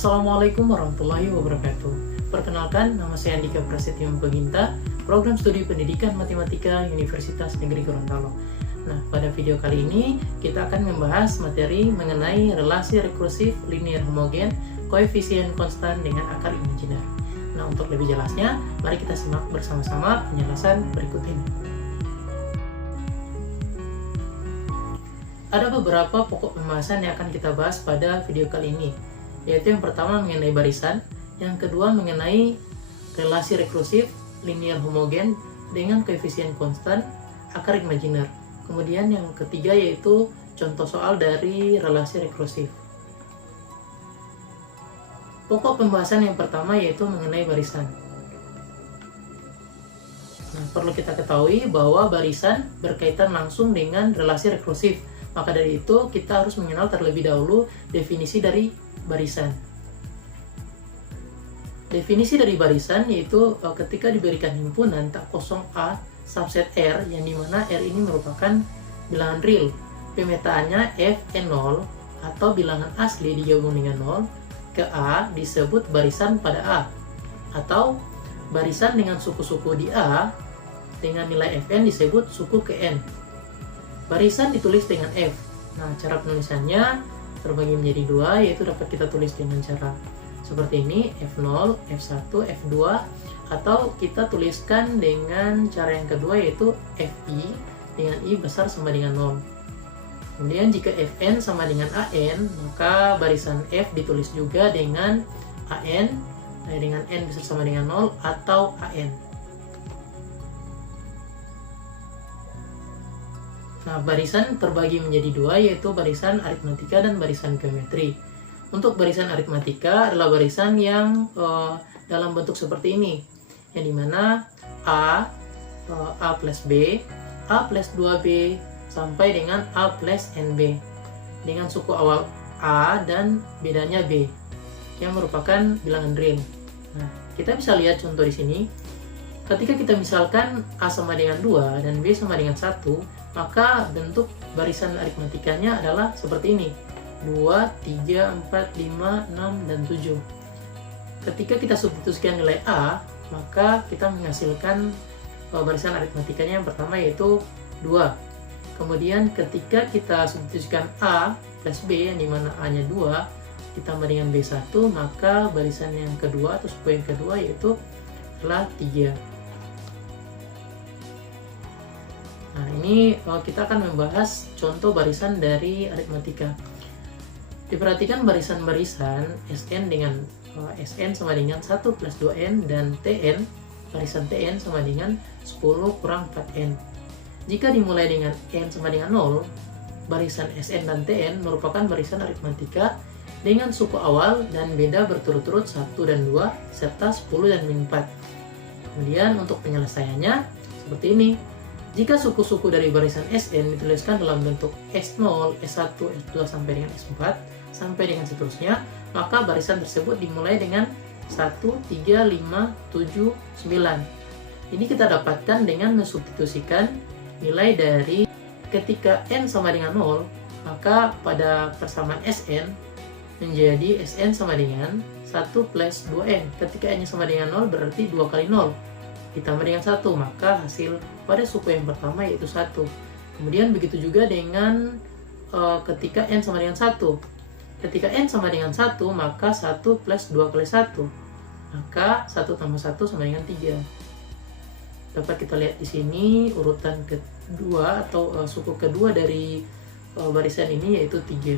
Assalamualaikum warahmatullahi wabarakatuh. Perkenalkan, nama saya Andika Prasetyo Peginta, Program Studi Pendidikan Matematika Universitas Negeri Gorontalo. Nah, pada video kali ini kita akan membahas materi mengenai relasi rekursif linear homogen koefisien konstan dengan akar imajiner. Nah, untuk lebih jelasnya, mari kita simak bersama-sama penjelasan berikut ini. Ada beberapa pokok pembahasan yang akan kita bahas pada video kali ini, yaitu yang pertama mengenai barisan, yang kedua mengenai relasi rekursif linear homogen dengan koefisien konstan akar imajiner. Kemudian yang ketiga yaitu contoh soal dari relasi rekursif. Pokok pembahasan yang pertama yaitu mengenai barisan. Nah, perlu kita ketahui bahwa barisan berkaitan langsung dengan relasi rekursif. Maka dari itu kita harus mengenal terlebih dahulu definisi dari barisan. Definisi dari barisan yaitu ketika diberikan himpunan tak kosong A subset R, yang dimana R ini merupakan bilangan real, pemetaannya Fn0 atau bilangan asli digabung dengan 0 ke A disebut barisan pada A, atau barisan dengan suku-suku di A dengan nilai Fn disebut suku ke N. Barisan ditulis dengan F. Nah, cara penulisannya terbagi menjadi dua, yaitu dapat kita tulis dengan cara seperti ini, F0, F1, F2, atau kita tuliskan dengan cara yang kedua yaitu Fi dengan I besar sama dengan 0. Kemudian jika Fn sama dengan An, maka barisan F ditulis juga dengan An, dengan N besar sama dengan 0 atau An. Nah, barisan terbagi menjadi dua, yaitu barisan aritmatika dan barisan geometri. Untuk barisan aritmatika adalah barisan yang dalam bentuk seperti ini, yang dimana A plus B, A plus 2B, sampai dengan A plus NB, dengan suku awal A dan bedanya B, yang merupakan bilangan real. Nah, kita bisa lihat contoh di sini. Ketika kita misalkan A sama dengan 2 dan B sama dengan 1, maka bentuk barisan aritmatikanya adalah seperti ini. 2, 3, 4, 5, 6, dan 7. Ketika kita substitusikan nilai A, maka kita menghasilkan barisan aritmatikanya yang pertama yaitu 2. Kemudian ketika kita substitusikan A plus B, yang dimana A-nya 2, ditambah dengan B1, maka barisan yang kedua atau suku yang kedua yaitu adalah 3. Nah, ini kita akan membahas contoh barisan dari aritmatika. Diperhatikan barisan-barisan Sn dengan Sn sama dengan 1 plus 2n dan Tn, barisan Tn sama dengan 10 kurang 4n. Jika dimulai dengan n sama dengan 0, barisan Sn dan Tn merupakan barisan aritmatika dengan suku awal dan beda berturut-turut 1 dan 2 serta 10 dan min 4. Kemudian untuk penyelesaiannya seperti ini. Jika suku-suku dari barisan Sn dituliskan dalam bentuk S0, S1, S2 sampai dengan S4 sampai dengan seterusnya, maka barisan tersebut dimulai dengan 1, 3, 5, 7, 9. Ini kita dapatkan dengan mensubstitusikan nilai dari ketika n sama dengan 0, maka pada persamaan Sn menjadi Sn sama dengan 1 plus 2n. Ketika n sama dengan 0 berarti 2 kali 0 ditambah dengan 1, maka hasil pada suku yang pertama yaitu 1. Kemudian begitu juga dengan ketika n sama dengan 1. Ketika n sama dengan 1, maka 1 plus 2 kali 1, maka 1 tambah 1 sama dengan 3. Dapat kita lihat di sini urutan kedua atau suku kedua dari barisan ini yaitu 3.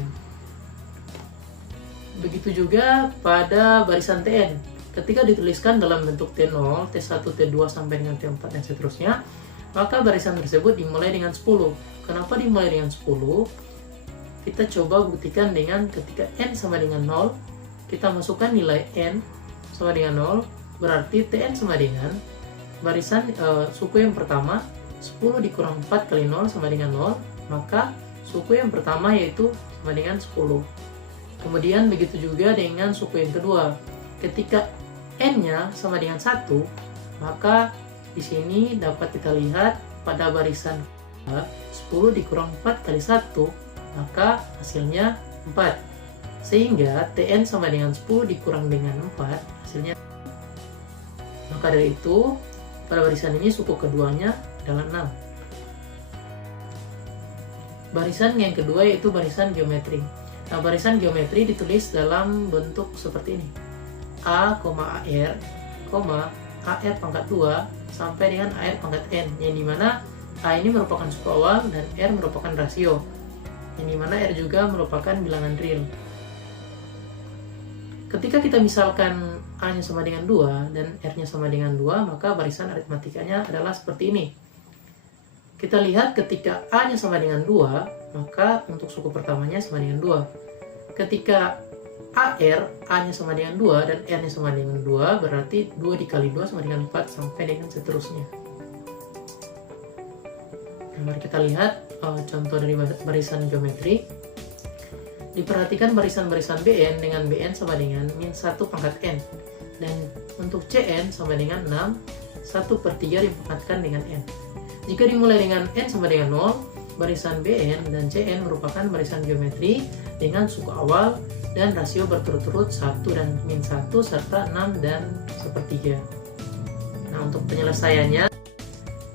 Begitu juga pada barisan Tn. Ketika dituliskan dalam bentuk T0, T1, T2 sampai dengan T4 dan seterusnya, maka barisan tersebut dimulai dengan 10. Kenapa dimulai dengan 10? Kita coba buktikan dengan ketika n sama dengan 0, kita masukkan nilai n sama dengan 0, berarti Tn sama dengan barisan suku yang pertama 10 dikurang 4 kali 0 sama dengan 0, maka suku yang pertama yaitu sama dengan 10. Kemudian begitu juga dengan suku yang kedua. Ketika n-nya sama dengan 1, maka di sini dapat kita lihat pada barisan 10 dikurang 4 kali 1, maka hasilnya 4. Sehingga Tn sama dengan 10 dikurang dengan 4, hasilnya. Maka dari itu, pada barisan ini suku keduanya adalah 6. Barisan yang kedua yaitu barisan geometri. Nah, barisan geometri ditulis dalam bentuk seperti ini. A, AR, AR pangkat 2 sampai dengan AR pangkat N, yang dimana A ini merupakan suku awal dan R merupakan rasio, yang dimana R juga merupakan bilangan real. Ketika kita misalkan A-nya sama dengan 2 dan R-nya sama dengan 2, maka barisan aritmatikanya adalah seperti ini. Kita lihat ketika A-nya sama dengan 2, maka untuk suku pertamanya sama dengan 2. Ketika AR, A-nya sama dengan 2 dan R-nya sama dengan 2, berarti 2 dikali 2 sama dengan 4 sampai dengan seterusnya. Nah, mari kita lihat contoh dari barisan geometri. Diperhatikan barisan-barisan Bn dengan Bn sama dengan min 1 pangkat N. Dan untuk Cn sama dengan 6, 1/3 dipangkatkan dengan N. Jika dimulai dengan N sama dengan 0, barisan Bn dan Cn merupakan barisan geometri dengan suku awal dan rasio berturut-turut 1 dan min 1 serta 6 dan 1/3. Nah, untuk penyelesaiannya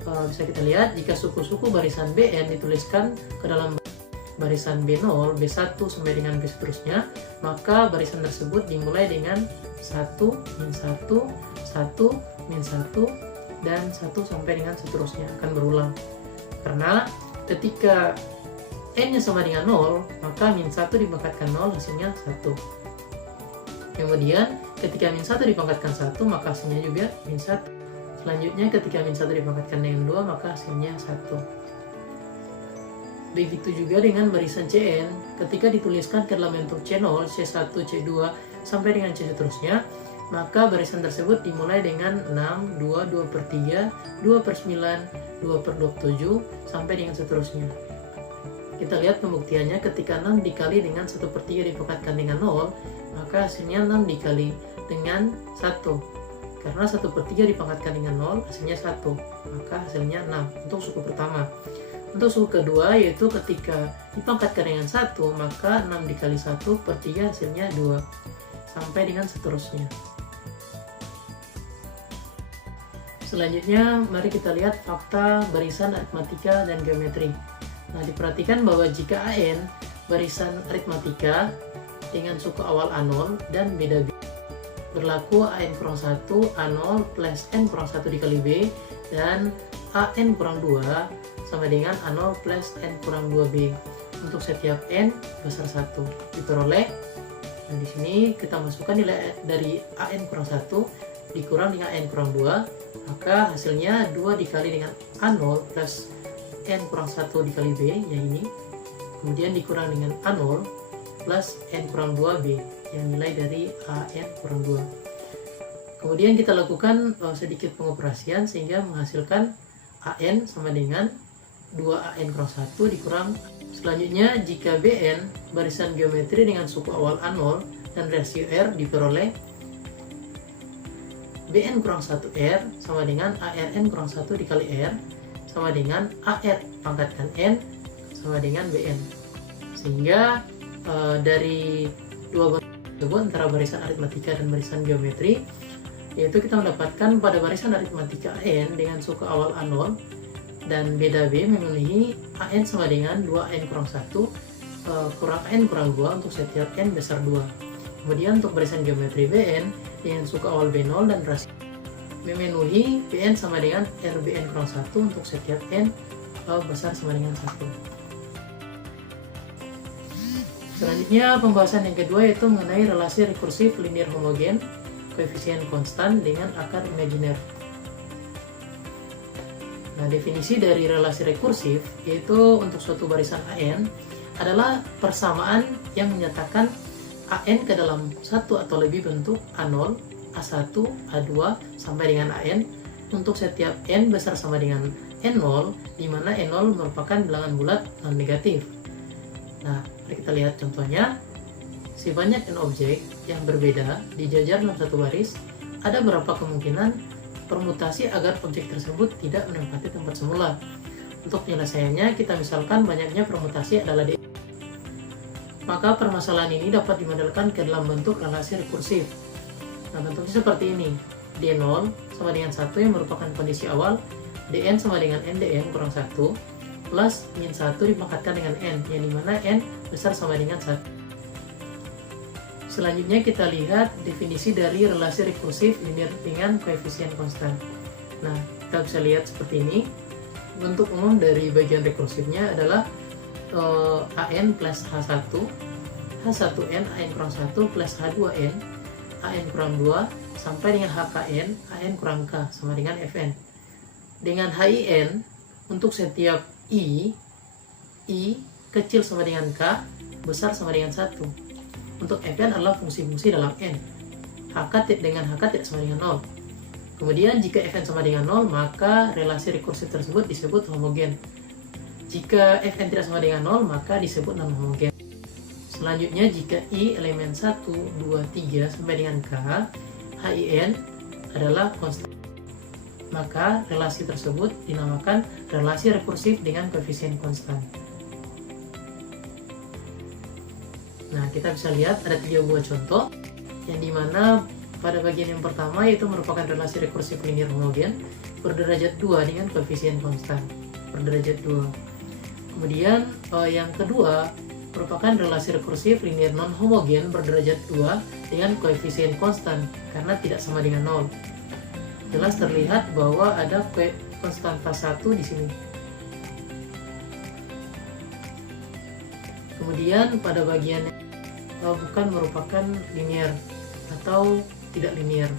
bisa kita lihat jika suku-suku barisan Bn dituliskan ke dalam barisan B0, B1 sampai dengan B seterusnya, maka barisan tersebut dimulai dengan 1, min 1, 1, min 1, dan 1 sampai dengan seterusnya, akan berulang. Karena ketika N-nya sama dengan 0, maka min 1 dipangkatkan 0, hasilnya 1. Kemudian ketika min 1 dipangkatkan 1, maka hasilnya juga min 1. Selanjutnya ketika min 1 dipangkatkan dengan 2, maka hasilnya 1. Begitu juga dengan barisan Cn, ketika dituliskan ke dalam bentuk C0, C1, C2, sampai dengan C seterusnya, maka barisan tersebut dimulai dengan 6, 2, 2/3, 2/9, 2/27, sampai dengan seterusnya. Kita lihat pembuktiannya ketika 6 dikali dengan 1/3 dipangkatkan dengan 0, maka hasilnya 6 dikali dengan 1. Karena 1/3 dipangkatkan dengan 0, hasilnya 1, maka hasilnya 6 untuk suku pertama. Untuk suku kedua yaitu ketika dipangkatkan dengan 1, maka 6 dikali 1/3 hasilnya 2, sampai dengan seterusnya. Selanjutnya, mari kita lihat fakta barisan aritmatika dan geometri. Nah, diperhatikan bahwa jika AN barisan aritmatika dengan suku awal A0 dan beda B, berlaku AN kurang 1, A0 plus N kurang 1 dikali B, dan AN kurang 2 sama dengan A0 plus N kurang 2B. Untuk setiap N besar 1 diperoleh. Dan di sini kita masukkan nilai dari AN kurang 1 dikurang dengan AN kurang 2, maka hasilnya 2 dikali dengan A0 plus N kurang 1 dikali B, yang ini. Kemudian dikurang dengan A0 plus N kurang 2B, yang nilai dari AN kurang 2. Kemudian kita lakukan sedikit pengoperasian sehingga menghasilkan AN sama dengan 2AN kurang 1 dikurang. Selanjutnya, jika Bn barisan geometri dengan suku awal A0 dan rasio R diperoleh, Bn kurang 1R sama dengan ARN kurang 1 dikali R sama dengan AR pangkatkan N sama dengan Bn. Sehingga dari dua tersebut antara barisan aritmatika dan barisan geometri, yaitu kita mendapatkan pada barisan aritmatika AN dengan suku awal A0 dan beda B memenuhi AN sama dengan 2AN kurang 1 kurang AN kurang 2 untuk setiap N besar 2. Kemudian untuk barisan geometri Bn dengan suku awal B0 dan rasio memenuhi Bn sama dengan RBN kurang 1 untuk setiap N besar sama dengan 1. Selanjutnya, pembahasan yang kedua yaitu mengenai relasi rekursif linear homogen koefisien konstan dengan akar imajiner. Nah, definisi dari relasi rekursif yaitu untuk suatu barisan AN adalah persamaan yang menyatakan AN ke dalam satu atau lebih bentuk A0, A1, A2 sampai dengan AN untuk setiap N besar sama dengan N0, di mana N0 merupakan bilangan bulat non negatif. Nah, mari kita lihat contohnya. Sebanyak N objek yang berbeda dijajar dalam satu baris, ada berapa kemungkinan permutasi agar objek tersebut tidak menempati tempat semula. Untuk penyelesaiannya, kita misalkan banyaknya permutasi adalah D. Maka permasalahan ini dapat dimodelkan ke dalam bentuk relasi rekursif. Nah, bentuknya seperti ini. D0 sama dengan 1 yang merupakan kondisi awal, Dn sama dengan NDn kurang 1, plus min 1 dipangkatkan dengan N, yang dimana N besar sama dengan 1. Selanjutnya kita lihat definisi dari relasi rekursif linear dengan koefisien konstan. Nah, kita bisa lihat seperti ini. Bentuk umum dari bagian rekursifnya adalah AN plus H1, H1N AN kurang 1 plus H2N AN kurang 2 sampai dengan HKN AN kurang K sama dengan Fn. Dengan HIN untuk setiap I kecil sama dengan K, besar sama dengan 1. Untuk Fn adalah fungsi-fungsi dalam N. HK dengan HK tidak sama dengan 0. Kemudian jika Fn sama dengan 0, maka relasi rekursif tersebut disebut homogen. Jika Fn tidak sama dengan 0, maka disebut non-homogen. Selanjutnya jika I elemen 1, 2, 3 sampai dengan K, HIN adalah konstan. Maka relasi tersebut dinamakan relasi rekursif dengan koefisien konstan. Nah, kita bisa lihat ada 3 buah contoh, yang dimana pada bagian yang pertama yaitu merupakan relasi rekursif linear homogen berderajat 2 dengan koefisien konstan berderajat 2. Kemudian yang kedua merupakan relasi rekursif linear non homogen berderajat 2 dengan koefisien konstan karena tidak sama dengan 0. Jelas terlihat bahwa ada konstanta 1 di sini. Kemudian pada bagian bukan merupakan linear atau tidak linear.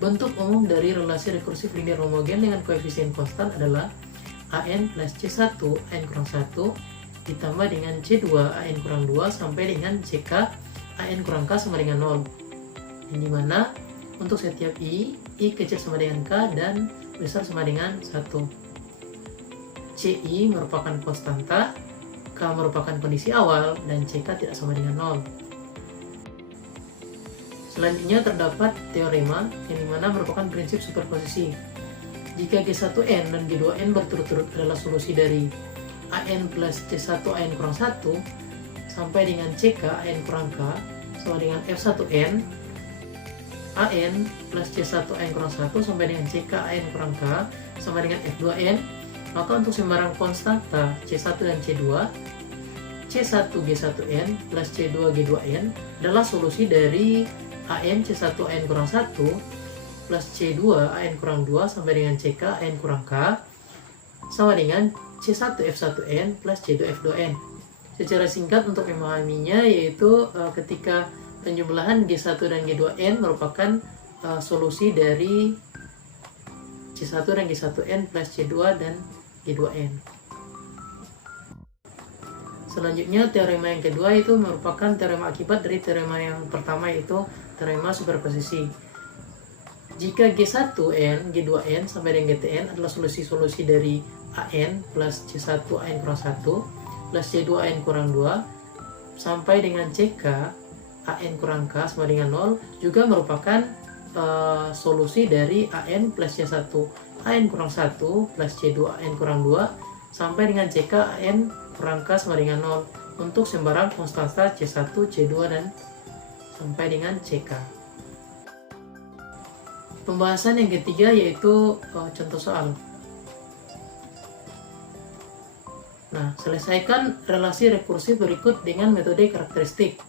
Bentuk umum dari relasi rekursif linear homogen dengan koefisien konstan adalah AN plus C1 AN kurang 1 ditambah dengan C2 AN kurang 2 sampai dengan CK AN kurang K sama dengan 0. Yang dimana untuk setiap I kecil sama dengan K dan besar sama dengan 1. CI merupakan konstanta, K merupakan kondisi awal, dan CK tidak sama dengan 0. Selanjutnya terdapat teorema yang dimana merupakan prinsip superposisi. Jika G1N dan G2N berturut-turut adalah solusi dari AN plus C1 AN kurang 1 sampai dengan CK AN kurang K sama dengan F1N AN plus C1 AN kurang 1 sampai dengan CK AN kurang K sama dengan F2N, maka untuk sembarang konstanta C1 dan C2, C1G1N plus C2G2N adalah solusi dari AN C1 AN kurang 1 plus C2 AN kurang 2 sampai dengan CK AN kurang K sama dengan C1 F1N plus C2 F2N. Secara singkat untuk memahaminya yaitu ketika penjumlahan G1 dan G2N merupakan solusi dari C1 dan G1N plus C2 dan G2N. Selanjutnya teorema yang kedua itu merupakan teorema akibat dari teorema yang pertama yaitu teorema superposisi. Jika G1N, G2N sampai dengan GTN adalah solusi-solusi dari AN plus C1 AN kurang 1 plus C2 AN kurang 2 sampai dengan CK AN kurang K sama dengan 0 juga merupakan solusi dari AN plus C1 AN kurang 1 plus C2 AN kurang 2 sampai dengan CK AN kurang K sama dengan 0 untuk sembarang konstanta C1, C2 dan sampai dengan CK. Pembahasan yang ketiga yaitu contoh soal. Nah, selesaikan relasi rekursif berikut dengan metode karakteristik,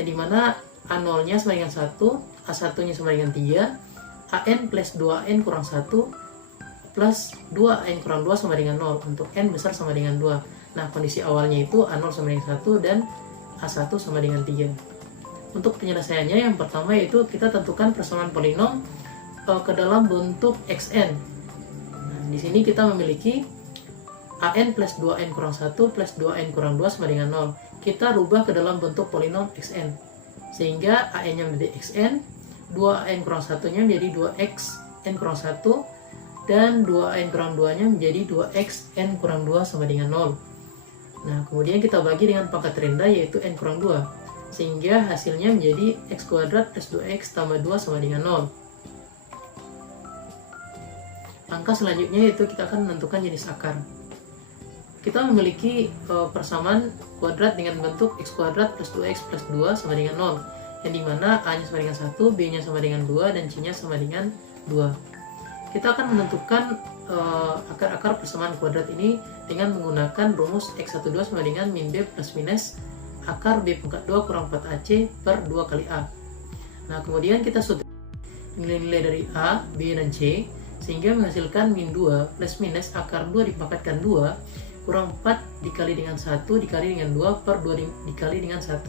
yang dimana A0-nya sama dengan 1, A1-nya sama dengan 3, AN plus 2AN kurang 1 plus 2AN kurang 2 sama dengan 0 untuk N besar sama dengan 2. Nah, kondisi awalnya itu A0 sama dengan 1 dan A1 sama dengan 3. Untuk penyelesaiannya yang pertama yaitu kita tentukan persamaan polinom ke dalam bentuk Xn. Nah, di sini kita memiliki AN plus 2N kurang 1 plus 2N kurang 2 sama dengan 0. Kita rubah ke dalam bentuk polinom Xn. Sehingga AN-nya menjadi Xn, 2AN kurang 1-nya menjadi 2XN kurang 1, dan 2AN kurang 2-nya menjadi 2XN kurang 2 sama dengan 0. Nah, kemudian kita bagi dengan pangkat rendah yaitu N kurang 2. Sehingga hasilnya menjadi X kuadrat plus 2X tambah 2 sama dengan 0. Langkah selanjutnya yaitu kita akan menentukan jenis akar. kita memiliki persamaan kuadrat dengan bentuk x kuadrat plus 2x plus 2 sama dengan 0, yang dimana a-nya sama dengan 1, b-nya sama dengan 2, dan c-nya sama dengan 2. Kita akan menentukan akar-akar persamaan kuadrat ini dengan menggunakan rumus x12 sama dengan min b plus minus akar b pangkat 2 kurang 4ac per 2 kali a. Nah, kemudian kita substitusi nilai-nilai dari a, b, dan c, sehingga menghasilkan min 2 plus minus akar 2 dipangkatkan 2 kurang 4 dikali dengan 1 dikali dengan 2 per 2 dikali dengan 1.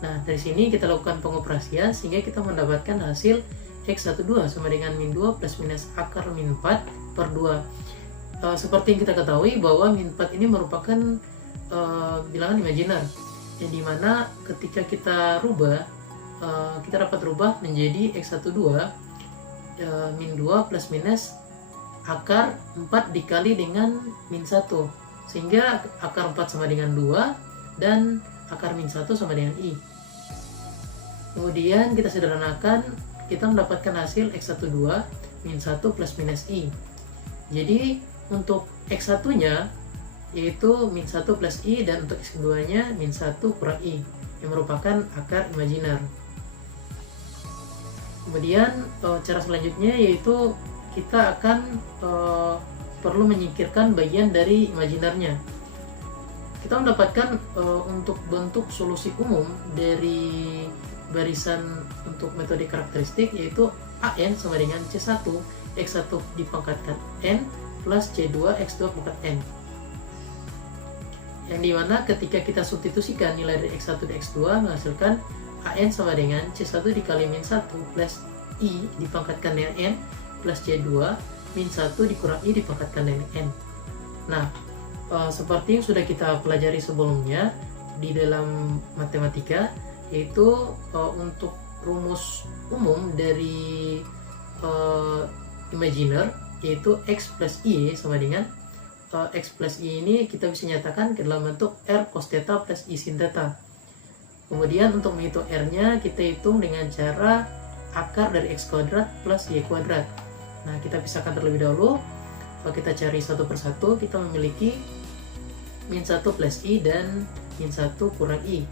Nah, dari sini kita lakukan pengoperasian sehingga kita mendapatkan hasil x12 sama dengan min 2 plus minus akar min 4 per 2. Seperti yang kita ketahui bahwa min 4 ini merupakan bilangan imajiner, yang dimana ketika kita rubah, kita dapat rubah menjadi x12 min 2 plus minus akar 4 dikali dengan min 1, sehingga akar 4 sama dengan 2 dan akar min 1 sama dengan i. Kemudian kita sederhanakan, kita mendapatkan hasil x12 min 1 plus minus i. Jadi untuk x1 nya yaitu min 1 plus i, dan untuk x2 nya min 1 kurang i, yang merupakan akar imajiner. Kemudian cara selanjutnya yaitu kita akan perlu menyingkirkan bagian dari imajinernya. Kita mendapatkan untuk bentuk solusi umum dari barisan untuk metode karakteristik yaitu an sama dengan c1 x1 dipangkatkan n plus c2 x2 pangkat n, yang dimana ketika kita substitusikan nilai dari x1 dan x2 menghasilkan an sama dengan c1 dikali min 1 plus i dipangkatkan dengan n plus c2 min 1 dikurang i dipangkatkan dengan n. Nah, seperti yang sudah kita pelajari sebelumnya di dalam matematika, yaitu untuk rumus umum dari imajiner yaitu x plus i sama dengan x plus i ini kita bisa nyatakan ke dalam bentuk r cos theta plus i sin theta. Kemudian untuk menghitung r-nya kita hitung dengan cara akar dari x kuadrat plus y kuadrat. Nah, kita pisahkan terlebih dahulu. Kalau kita cari satu persatu, kita memiliki min 1 plus i dan min 1 kurang i.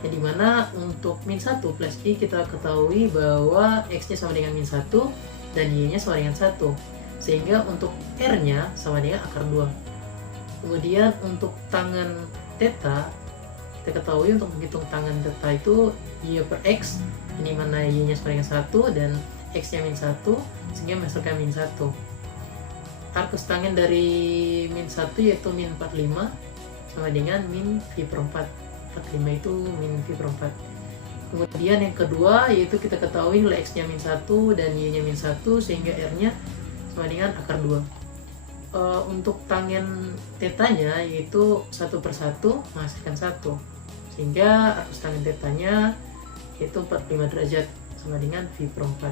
Yang dimana untuk min 1 plus i kita ketahui bahwa x-nya sama dengan min 1 dan y-nya sama dengan 1. Sehingga untuk r-nya sama dengan akar 2. Kemudian untuk tangan theta, kita ketahui untuk menghitung tangan theta itu y per x, ini mana y-nya sama dengan 1 dan x-nya min 1, sehingga menghasilkan min 1. Arcus tangen dari min 1 yaitu min 45 sama dengan min v per 4. 45 itu min v per 4. Kemudian yang kedua yaitu kita ketahui nilai x-nya min 1 dan y-nya min 1, sehingga r-nya sama dengan akar 2. Untuk tangen theta-nya yaitu 1 per 1 menghasilkan 1, sehingga arcus tangen theta-nya yaitu 45 derajat sama dengan v per 4.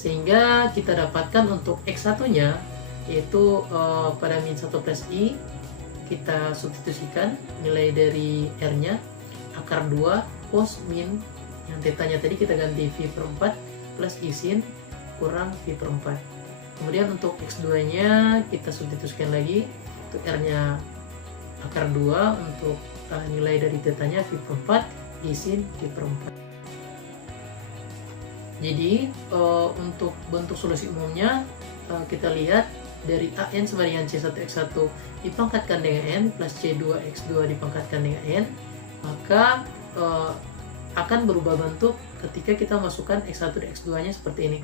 Sehingga kita dapatkan untuk x1 nya yaitu pada min 1 plus i kita substitusikan nilai dari r nya akar 2 cos min, yang theta-nya tadi kita ganti v per 4 plus i sin kurang v per 4. Kemudian untuk x2 nya kita substitusikan lagi, untuk r nya akar 2, untuk nilai dari theta-nya v per 4 i sin v per 4. Jadi untuk bentuk solusi umumnya kita lihat dari an sama dengan c1 x1 dipangkatkan dengan n plus c2 x2 dipangkatkan dengan n, maka akan berubah bentuk ketika kita masukkan x1 dan x2 nya seperti ini.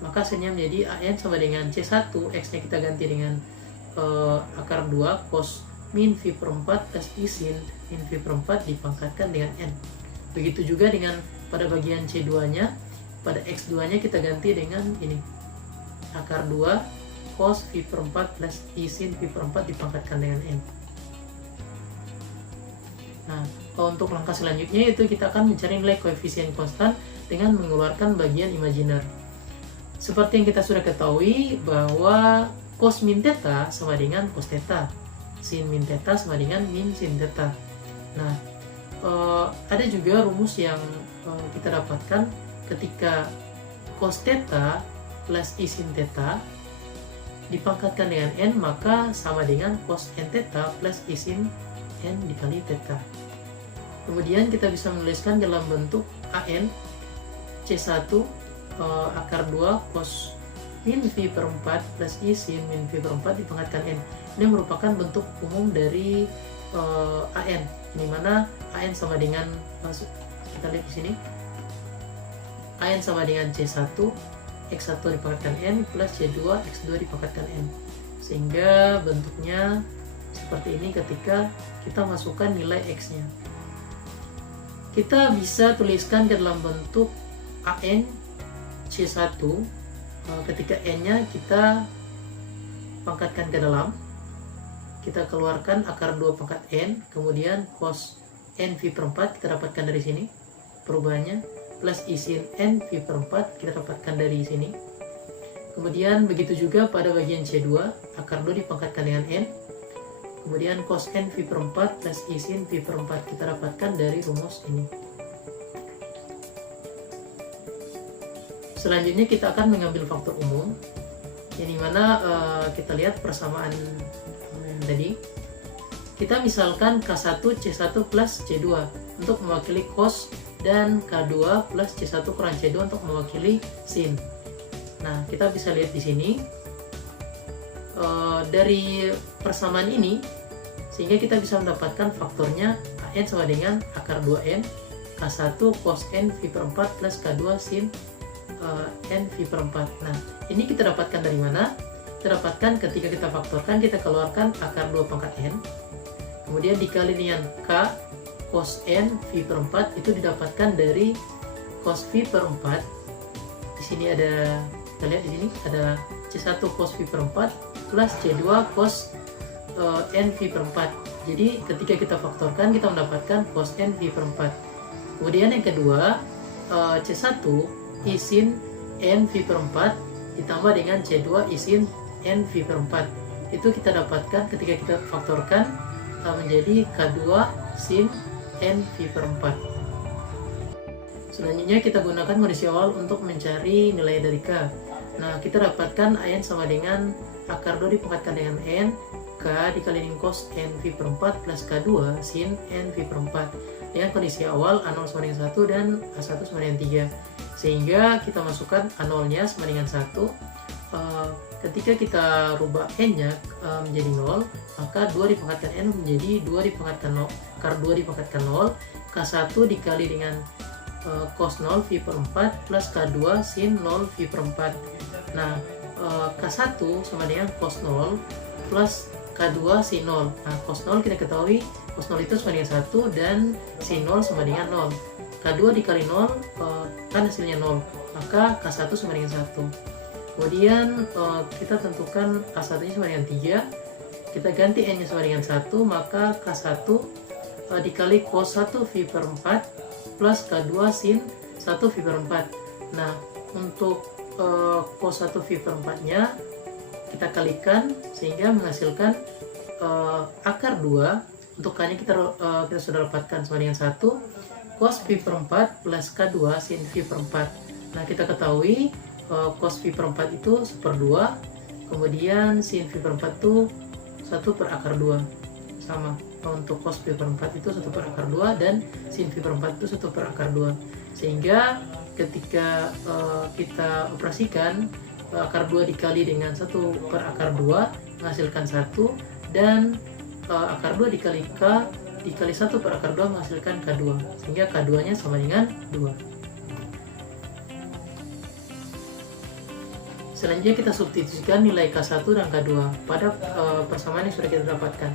Maka hasilnya menjadi an sama dengan c1, x nya kita ganti dengan akar 2 cos min v per 4 plus i sin min v per 4 dipangkatkan dengan n. Begitu juga dengan pada bagian c2 nya, pada x2 nya kita ganti dengan ini akar 2 cos v per 4 plus i sin v per 4 dipangkatkan dengan n. Nah, untuk langkah selanjutnya itu kita akan mencari nilai koefisien konstan dengan mengeluarkan bagian imajiner. Seperti yang kita sudah ketahui bahwa cos min theta sama dengan cos theta, sin min theta sama dengan min sin theta. Nah, ada juga rumus yang kita dapatkan ketika cos theta plus i sin theta dipangkatkan dengan N, maka sama dengan cos N theta plus I sin N dikali theta. Kemudian kita bisa menuliskan dalam bentuk AN C1 akar 2 cos min V per 4 plus I sin min V per 4 dipangkatkan N. Ini merupakan bentuk umum dari AN, di mana AN sama dengan, kita lihat di sini, AN sama dengan C1 X1 dipangkatkan N plus C2 X2 dipangkatkan N, sehingga bentuknya seperti ini ketika kita masukkan nilai X nya. Kita bisa tuliskan ke dalam bentuk AN C1 ketika N nya kita pangkatkan ke dalam, kita keluarkan akar 2 pangkat N, kemudian cos N V per 4 kita dapatkan dari sini perubahannya, plus I sin N V per 4 kita dapatkan dari sini. Kemudian begitu juga pada bagian C2, akar 2 dipangkatkan dengan N, kemudian cos N V per 4 plus I sin V per 4 kita dapatkan dari rumus ini. Selanjutnya kita akan mengambil faktor umum, yang dimana kita lihat persamaan tadi. Kita misalkan K1 C1 plus C2 untuk mewakili cos, dan K2 plus C1 kurang C2 untuk mewakili sin. Nah, kita bisa lihat di sini dari persamaan ini, sehingga kita bisa mendapatkan faktornya AN sama dengan akar 2N K1 cos N V per 4 plus K2 sin N V per 4. Nah, ini kita dapatkan dari mana? Kita dapatkan ketika kita faktorkan, kita keluarkan akar 2 pangkat N, kemudian dikali dengan K cos N V per 4, itu didapatkan dari cos V per 4. Di sini ada, kita lihat di sini ada C1 cos V per 4 plus C2 cos N V per 4. Jadi ketika kita faktorkan, kita mendapatkan cos N V per 4. Kemudian yang kedua, C1 I sin N V per 4 ditambah dengan C2 I sin N V per 4. Itu kita dapatkan ketika kita faktorkan menjadi K2 sin N V per 4. Selanjutnya kita gunakan kondisi awal untuk mencari nilai dari K. Nah, kita dapatkan AN sama dengan akar 2 dipangkatkan dengan N, K dikali dengan cos N V per 4 plus K2 sin N V per 4. Dengan kondisi awal A0 sama dengan 1 dan A1 sama dengan 3. Sehingga kita masukkan A0 nya sama dengan 1. Ketika kita rubah N-nya menjadi 0, maka 2 dipangkatkan N menjadi 2 dipangkatkan 0, akar 2 dipangkatkan 0, K1 dikali dengan cos 0 V per 4 plus K2 sin 0 V per 4. Nah, K1 sama dengan cos 0 plus K2 sin 0. Nah, cos 0 kita ketahui cos 0 itu sama dengan 1 dan sin 0 sama dengan 0. K2 dikali 0 kan hasilnya 0, maka K1 sama dengan 1. Kemudian kita tentukan A1 nya sama dengan 3, kita ganti N nya sama dengan 1, maka K1 dikali cos 1 V per 4 plus K2 sin 1 V per 4. Nah, untuk cos 1 V per 4 nya kita kalikan sehingga menghasilkan akar 2. Untuk K nya kita sudah dapatkan sama dengan 1 cos V per 4 plus K2 sin V per 4. Nah, kita ketahui cos V per 4 itu 1/2, kemudian sin V per 4 itu 1 per akar 2. Sama, untuk cos V per 4 itu 1 per akar 2 dan sin V per 4 itu 1 per akar 2. Sehingga ketika kita operasikan, akar 2 dikali dengan 1 per akar 2 menghasilkan 1, dan akar 2 dikali K dikali 1 per akar 2 menghasilkan K2, sehingga K2 nya sama dengan 2. Selanjutnya kita substitusikan nilai K1 dan K2 pada persamaan yang sudah kita dapatkan.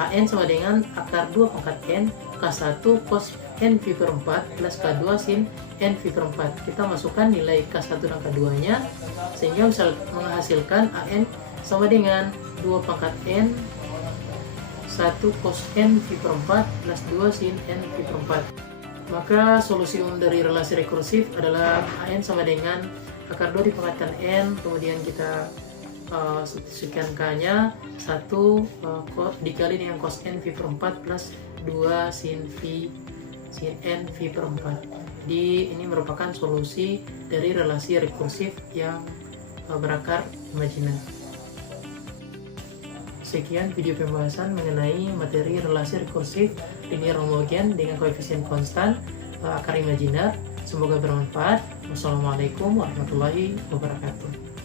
AN sama dengan akar 2 pangkat N K1 cos N V per 4 plus K2 sin N V per 4. Kita masukkan nilai K1 dan K2 nya, sehingga bisa menghasilkan AN sama dengan 2 pangkat N 1 cos N V per 4 plus 2 sin N V per 4. Maka solusi umum dari relasi rekursif adalah AN sama dengan akar 2 dipangkatkan N, kemudian kita substitusikan K-nya 1 dikali dengan cos N V per 4 plus 2 sin N V per 4. Jadi ini merupakan solusi dari relasi rekursif yang berakar imajiner. sekian video pembahasan mengenai materi relasi rekursif linear homogen dengan koefisien konstan akar imajiner. Semoga bermanfaat. Wassalamualaikum warahmatullahi wabarakatuh.